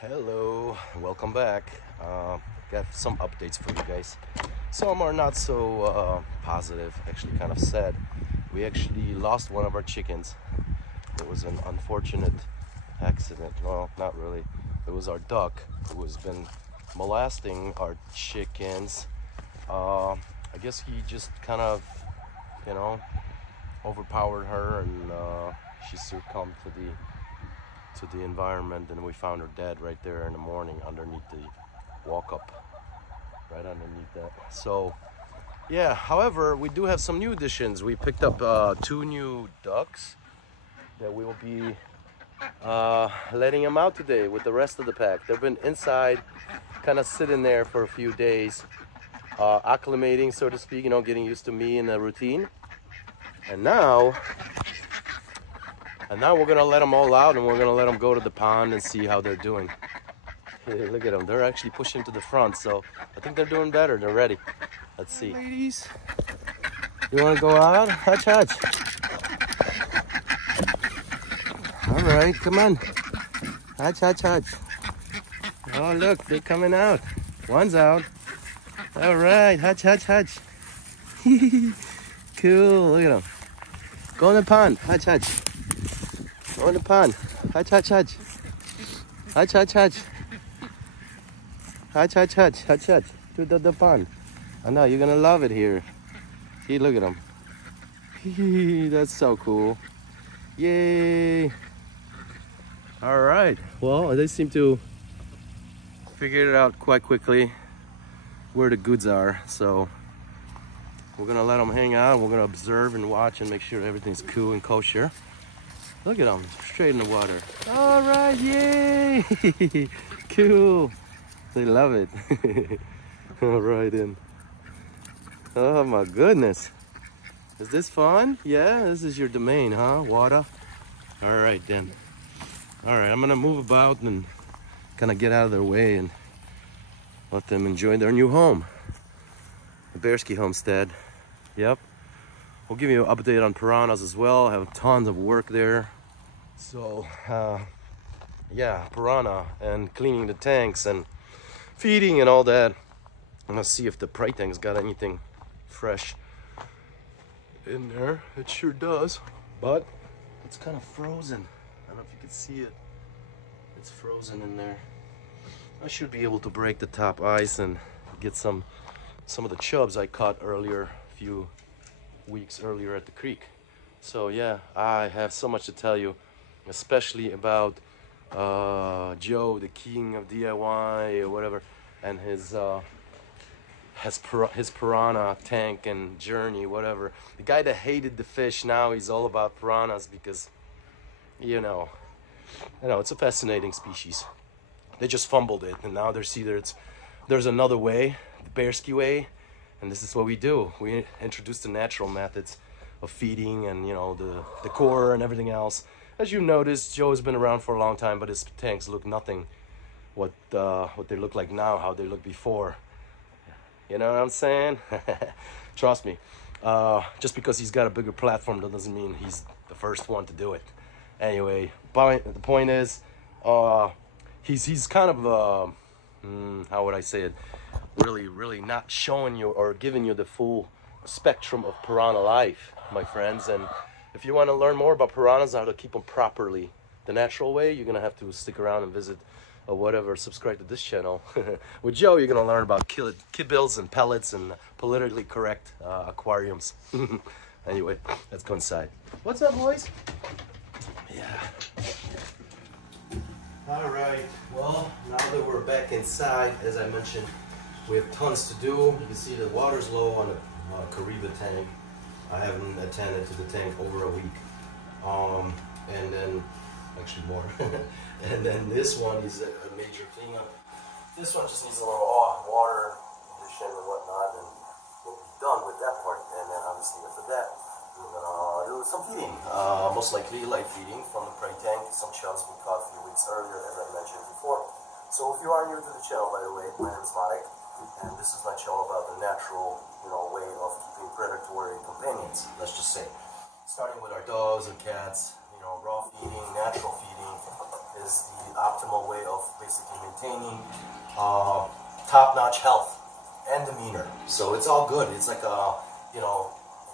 Hello, welcome back. Got some updates for you guys. Some are not so positive, actually kind of sad. We actually lost one of our chickens. It was an unfortunate accident. Well, not really. It was our duck who has been molesting our chickens. I guess he just kind of, you know, overpowered her and she succumbed to the environment, and we found her dead right there in the morning underneath the walk-up, right underneath that. So yeah, however, we do have some new additions. We picked up two new ducks that we will be letting them out today with the rest of the pack. They've been inside, kind of sitting there for a few days, acclimating, so to speak, getting used to me and the routine. And now we're gonna let them all out, and we're gonna let them go to the pond and see how they're doing. Hey, look at them. They're actually pushing to the front, so I think they're doing better. They're ready. Let's see. Ladies, you wanna go out? Hutch, hutch. All right, come on. Hutch, hutch, hutch. Oh, look, they're coming out. One's out. All right, hutch, hutch, hutch. Cool, look at them. Go in the pond, hutch, hutch. Go in the pond. Hutch, hutch, hutch. Hutch, hutch, hutch. Hutch, hutch, hutch. Hutch, hutch. To the pond. I know, you're gonna love it here. See, look at them. That's so cool. Yay. All right. Well, they seem to figure it out quite quickly where the goods are. So we're gonna let them hang out. We're gonna observe and watch and make sure everything's cool and kosher. Look at them, straight in the water. All right, yay! Cool. They love it. All right, then. Oh my goodness. Is this fun? Yeah, this is your domain, huh? Water. All right, then. All right, I'm gonna move about and kind of get out of their way and let them enjoy their new home. The Bearski homestead. Yep. We'll give you an update on piranhas as well. I have tons of work there. So, yeah, piranha and cleaning the tanks and feeding and all that. I'm gonna see if the prey tank's got anything fresh in there. It sure does, but it's kind of frozen. I don't know if you can see it. It's frozen in there. I should be able to break the top ice and get some of the chubs I caught earlier, a few weeks earlier at the creek. So yeah, I have so much to tell you, especially about Joe, the king of DIY or whatever, and his piranha tank and journey, whatever. The guy that hated the fish, now he's all about piranhas because, it's a fascinating species. They just fumbled it, and now there's another way, the Bearski way, and this is what we do. We introduce the natural methods of feeding and the core and everything else. As you noticed, Joe has been around for a long time, but his tanks look nothing what they look like now, how they looked before. You know what I'm saying? Trust me. Just because he's got a bigger platform, that doesn't mean he's the first one to do it. Anyway, the point is, he's kind of how would I say it? Really not showing you or giving you the full spectrum of piranha life, my friends. And if you want to learn more about piranhas, how to keep them properly, the natural way, you're gonna have to stick around and visit or whatever, subscribe to this channel. With Joe, you're gonna learn about kibbles and pellets and politically correct aquariums. Anyway, let's go inside. What's up, boys? Yeah. All right, well, now that we're back inside, as I mentioned, we have tons to do. You can see the water's low on the Kariba tank. I haven't attended to the tank over a week. And then, actually more. And then this one is a major cleanup. This one just needs a little water addition and whatnot, and we'll be done with that part. And then obviously after that, we're gonna do some feeding. Most likely light feeding from the prey tank. Some chubs we caught a few weeks earlier, as I mentioned before. So if you are new to the channel, by the way, my name is Mike, and this is my channel about the natural, way of keeping predatory companions. Let's just say, starting with our dogs and cats, raw feeding, natural feeding, is the optimal way of basically maintaining top-notch health and demeanor. So it's all good. It's like a, you know,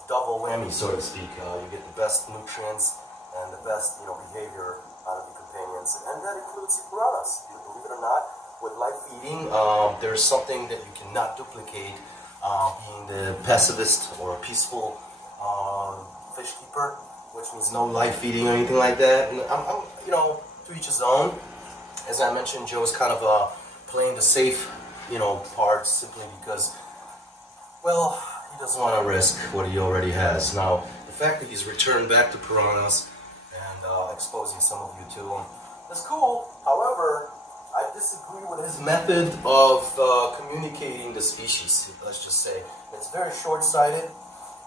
double whammy, so to speak. You get the best nutrients and the best, you know, behavior out of your companions, and that includes the piranhas. Believe it or not, with live feeding, there's something that you cannot duplicate. Being the pacifist or peaceful fish keeper, which means no live feeding or anything like that. And I'm you know, to each his own. As I mentioned, Joe's kind of playing the safe, you know, part simply because, well, he doesn't want to risk what he already has. Now, the fact that he's returned back to piranhas and exposing some of you to them is cool. However, I disagree with his method of communicating the species, let's just say. It's very short-sighted.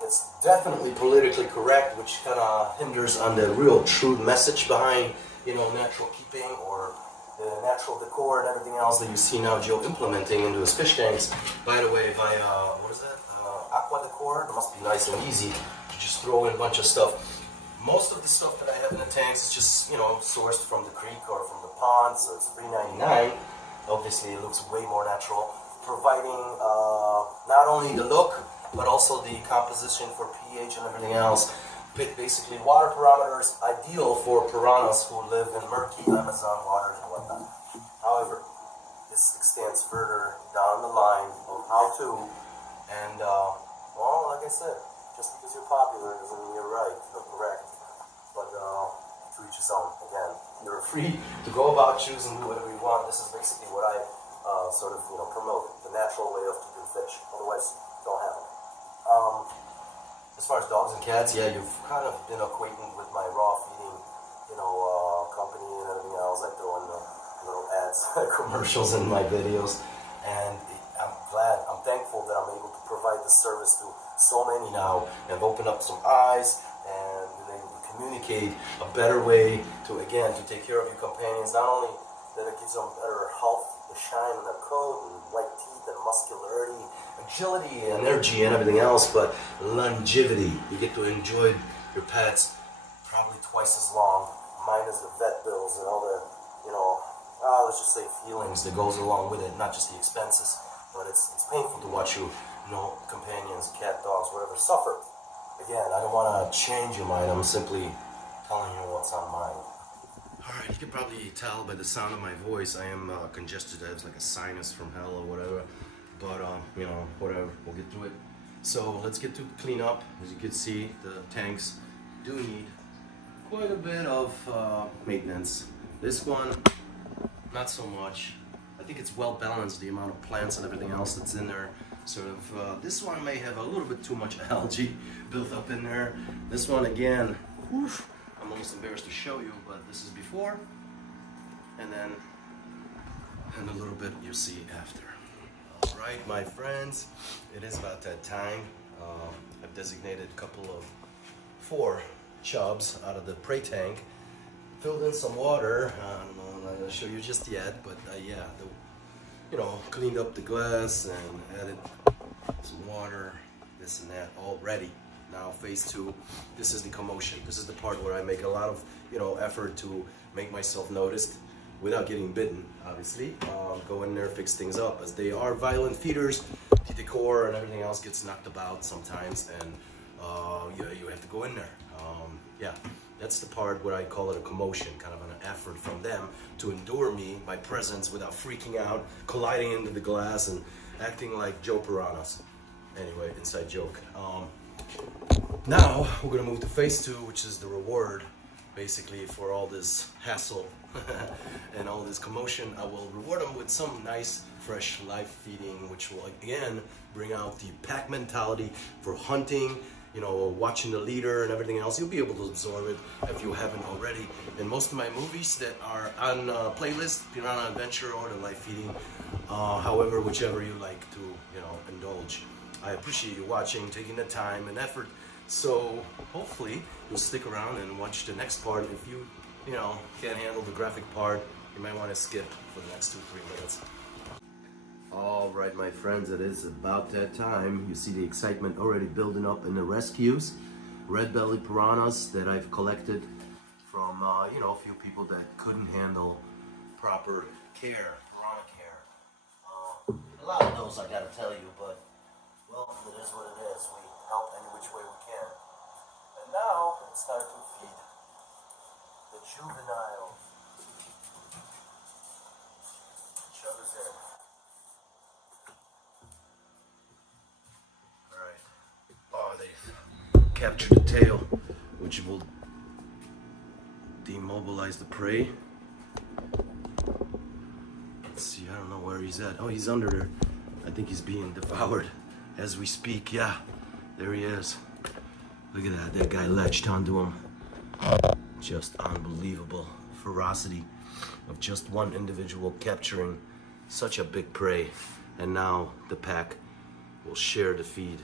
It's definitely politically correct, which kind of hinders on the real true message behind, you know, natural keeping or the natural decor and everything else that you see now Joe implementing into his fish tanks. By the way, by, what is that? Aqua decor. It must be nice and easy to just throw in a bunch of stuff. Most of the stuff that I have in the tanks is just, you know, sourced from the creek or from the pond, so it's $3.99. Obviously, it looks way more natural, providing not only the look, but also the composition for pH and everything else. Basically, water parameters ideal for piranhas who live in murky Amazon waters and whatnot. However, this extends further down the line of how to, and well, like I said, just because you're popular doesn't mean you're right or correct. But to each his own. Again, you're free to go about choosing whatever you want. This is basically what I sort of, you know, promote, the natural way of keeping fish. Otherwise, don't have it. As far as dogs and cats, yeah, you've kind of been acquainted with my raw feeding, you know, company and everything else. I throw in the little ads, commercials in my videos, and I'm thankful that I'm able to provide this service to so many now, and I've opened up some eyes and been able to communicate a better way to, again, to take care of your companions. Not only that it gives them better health, the shine on their coat, and white teeth, and muscularity, agility, energy, and everything else, but longevity. You get to enjoy your pets probably twice as long, minus the vet bills and all the, you know, let's just say feelings that goes along with it, not just the expenses. But it's painful to watch you know, companions, cat, dogs, whatever, suffer. Again, I don't want to change your mind. I'm simply telling you what's on mine. Alright, you can probably tell by the sound of my voice, I am congested. I have like a sinus from hell or whatever. But, you know, whatever, we'll get through it. So, let's get to clean up. As you can see, the tanks do need quite a bit of maintenance. This one, not so much. I think it's well balanced, the amount of plants and everything else that's in there. Sort of, this one may have a little bit too much algae built up in there. This one, again, whew, I'm almost embarrassed to show you, but this is before, and then, and a little bit you see after. All right, my friends, it is about that time. I've designated a couple of 4 chubs out of the prey tank, filled in some water. I don't know, I'm not gonna show you just yet, but yeah, you know, cleaned up the glass and added some water, this and that, all ready. Now phase 2, this is the commotion. This is the part where I make a lot of, you know, effort to make myself noticed without getting bitten, obviously. Go in there, fix things up, as they are violent feeders. The decor and everything else gets knocked about sometimes, and you have to go in there. Yeah, that's the part where I call it a commotion, kind of an effort from them to endure me, my presence, without freaking out, colliding into the glass and acting like Joe Piranhas. Anyway, inside joke. Now we're gonna move to phase 2, which is the reward, basically, for all this hassle and all this commotion. I will reward them with some nice, fresh live feeding, which will again bring out the pack mentality for hunting, you know, watching the leader and everything else. You'll be able to absorb it if you haven't already. In most of my movies that are on playlist, Piranha Adventure or the live feeding, however, whichever you like to, you know, indulge. I appreciate you watching, taking the time and effort. So hopefully you'll stick around and watch the next part. If you know, can't handle the graphic part, you might want to skip for the next 2-3 minutes. All right, my friends, it is about that time. You see the excitement already building up in the rescues. Red-bellied piranhas that I've collected from from, you know, a few people that couldn't handle proper care, piranha care. A lot of those, I gotta tell you, but, well, it is what it is. We help any which way we can. And now, it's time to feed the juvenile chuggers in. Alright. Oh, they've captured the tail, which will demobilize the prey. Let's see, I don't know where he's at. Oh, he's under there. I think he's being devoured as we speak. Yeah, there he is. Look at that, that guy latched onto him. Just unbelievable ferocity of just one individual capturing such a big prey. And now the pack will share the feed.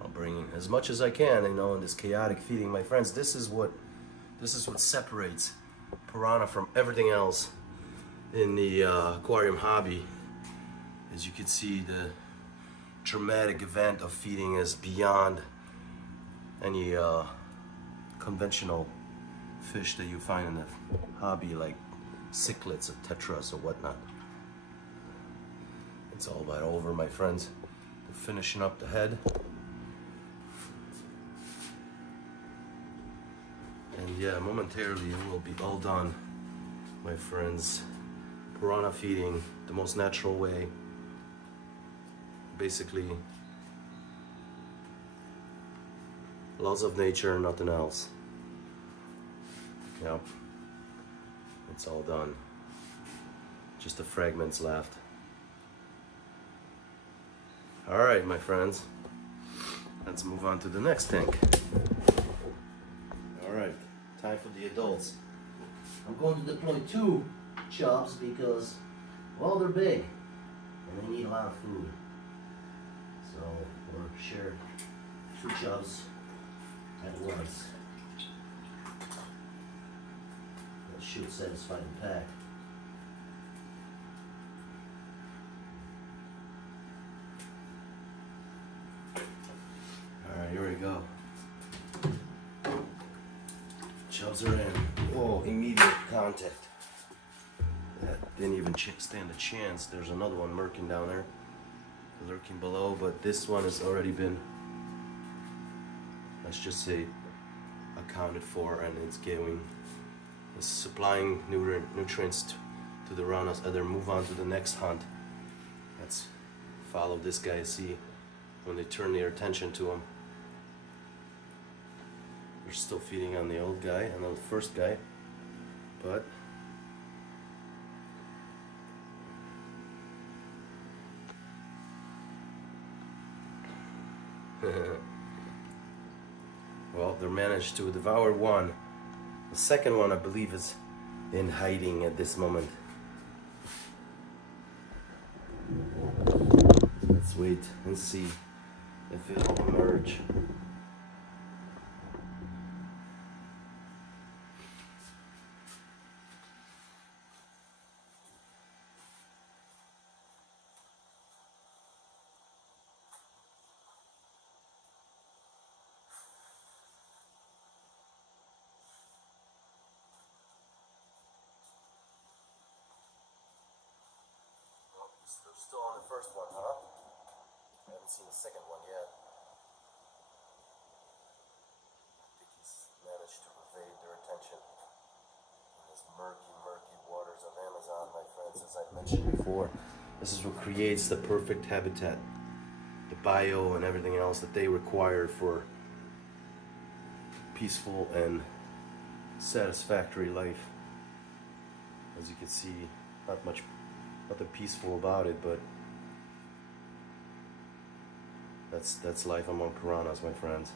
I'll bring in as much as I can, you know, in this chaotic feeding. My friends, this is what separates piranha from everything else in the aquarium hobby. As you can see, the dramatic event of feeding is beyond any conventional fish that you find in the hobby, like cichlids or tetras or whatnot. It's all about over, my friends. They're finishing up the head. And yeah, momentarily it will be all done, my friends. Piranha feeding the most natural way. Basically, laws of nature, nothing else. Yep, it's all done. Just the fragments left. All right, my friends, let's move on to the next tank. All right, time for the adults. I'm going to deploy 2 chubs because, well, they're big and they need a lot of food. So we'll share 2 chubs at once. That should satisfy the pack. Alright, here we go. Chubs are in. Whoa, immediate contact. That didn't even stand a chance. There's another one lurking down there. Lurking below, but this one has already been, let's just say, accounted for, and it's supplying nutrients to the piranhas. Either move on to the next hunt. Let's follow this guy, see when they turn their attention to him. They're still feeding on the old guy and on the first guy, but well, they managed to devour one. The second one, I believe, is in hiding at this moment. Let's wait and see if it will emerge. They're still on the first one, huh? I haven't seen the second one yet. I think he's managed to evade their attention in this murky, murky waters of Amazon, my friends. As I mentioned before, this is what creates the perfect habitat, the bio and everything else that they require for peaceful and satisfactory life. As you can see, nothing peaceful about it, but that's life among piranhas, my friends.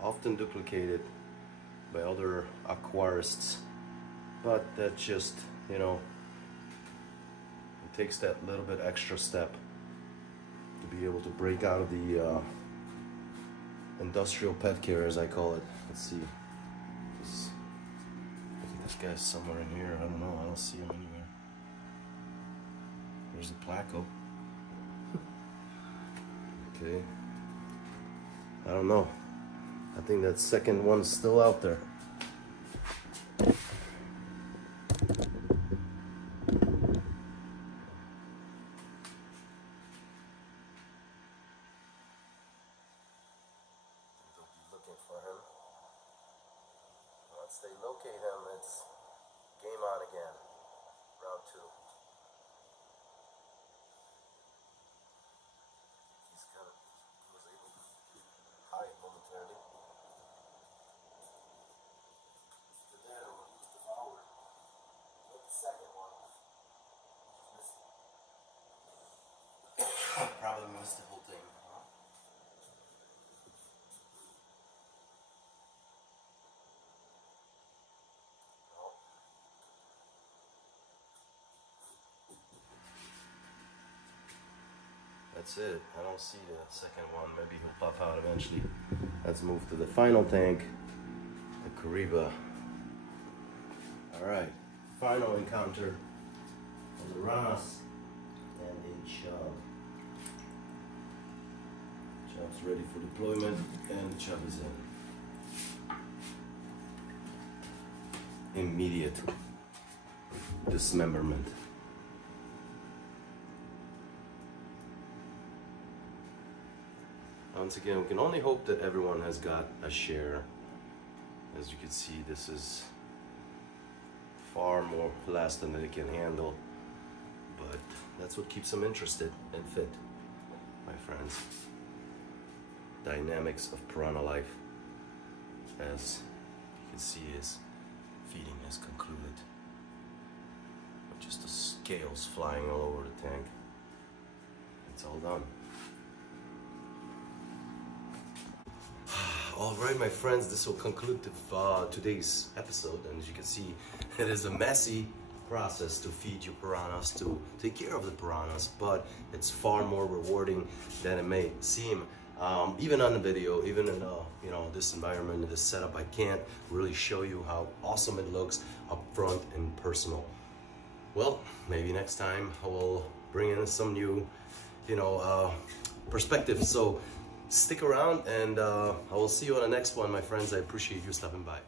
Often duplicated by other aquarists, but that just, you know, it takes that little bit extra step to be able to break out of the industrial pet care, as I call it. Let's see. This guy's somewhere in here. I don't know. I don't see him anywhere. There's a placo. Okay. I don't know. I think that second one's still out there. Looking for him. Once they locate him, it's game on again. Round 2. He was able to hide momentarily. The dad will use the forward. But the second one probably missed the whole thing. That's it. I don't see the second one. Maybe he'll pop out eventually. Let's move to the final tank, the Kariba. All right, final encounter of the Piranhas and a chub. Chub's ready for deployment, and the chub is in. Immediate dismemberment. Once again, we can only hope that everyone has got a share. As you can see, this is far more fast than they can handle, but that's what keeps them interested and fit, my friends. Dynamics of piranha life, as you can see, is feeding has concluded. Just the scales flying all over the tank. It's all done. All right, my friends, this will conclude today's episode. And as you can see, it is a messy process to feed your piranhas, to take care of the piranhas, but it's far more rewarding than it may seem. Even on the video, even in this environment, this setup, I can't really show you how awesome it looks up front and personal. Well, maybe next time I will bring in some new, perspective. So stick around, and I will see you on the next one, my friends. I appreciate you stopping by.